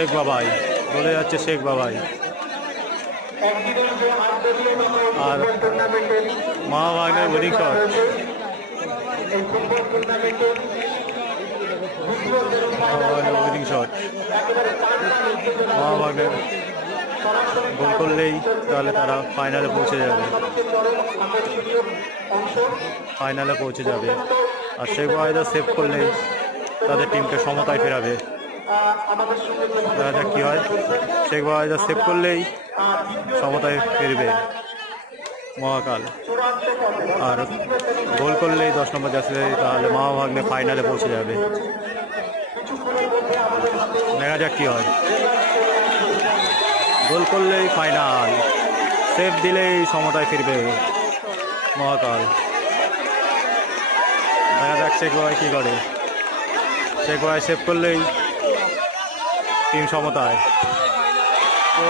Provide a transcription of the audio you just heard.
শেখ বাবাই, বলে যাচ্ছে শেখ বাবাই। আর মহাভাগ্নের উইনিং শট, উইনিং শট মহাভাগ্নের গোল করলেই তাহলে তারা ফাইনালে পৌঁছে যাবে, ফাইনালে পৌঁছে যাবে। আর শেখ ওয়াহিদা সেভ করলেই তাদের টিমকে সমতায় ফেরাবে। দেখা যাক কী হয়। শেখ ওয়াহিদা সেভ করলেই সমতায় ফিরবে মহাকাল, আর গোল করলেই 10 নম্বর জার্সি তাহলে মহাভাগ্নে ফাইনালে পৌঁছে যাবে। দেখা যাক কী হয়। গোল করলেই ফাইনাল, সেভ দিলেই সমতায় ফিরবে মহাকাল। দেখা যাক শেখ ভাই কী করে। শেখ ভাই সেভ করলেই টিম সমতায়। তো